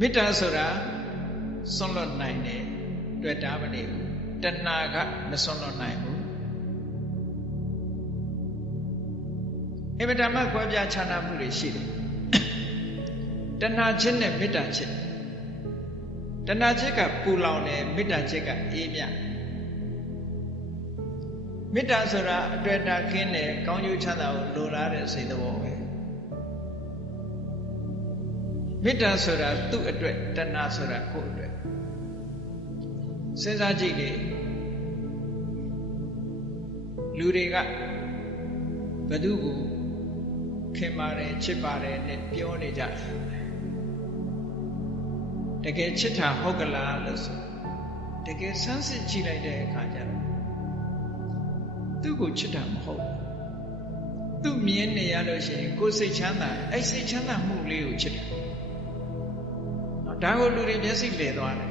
မေတ္တာဆိုတာစွန့်လွတ်နိုင်တယ်တွေ့တာမနေဘူးတဏှာကမစွန့်လွတ်နိုင်ဘူးအမတမကွဲပြားခြားနားမှုတွေရှိတယ်တဏှာချင်းနဲ့မေတ္တာချင်းတဏှာချက်ကပူလောင်တယ်မေတ္တာချက်ကအေးမြမေတ္တာဆိုတာအတွေ့အတာခင်းတယ်ကောင်းကျိုးချမ်းသာကိုလိုလားတဲ့စိတ်သဘောပဲမေတ္တာဆိုတာသူ့အတွက်တဏှာဆိုတာကိုယ့်အတွက်စဉ်းစားကြည့်လေလူတွေကဘသူကိုခင်ပါတယ်ချစ်ပါတယ်နဲ့ပြောနေကြတကယ်ချစ်တာဟုတ်ကလားလို့ဆိုတကယ်ဆန်းစစ်ကြည့်လိုက်တဲ့အခါကျတော့သူ့ကိုချစ်တာမဟုတ်သူ့မြင်နေရလို့ရှိရင်ကိုယ်စိတ်ချမ်းသာအဲ့စိတ်ချမ်းသာမှုလေးကိုချစ်တယ်ဒါကိုလူတွေမျက်စိလဲသွားတယ်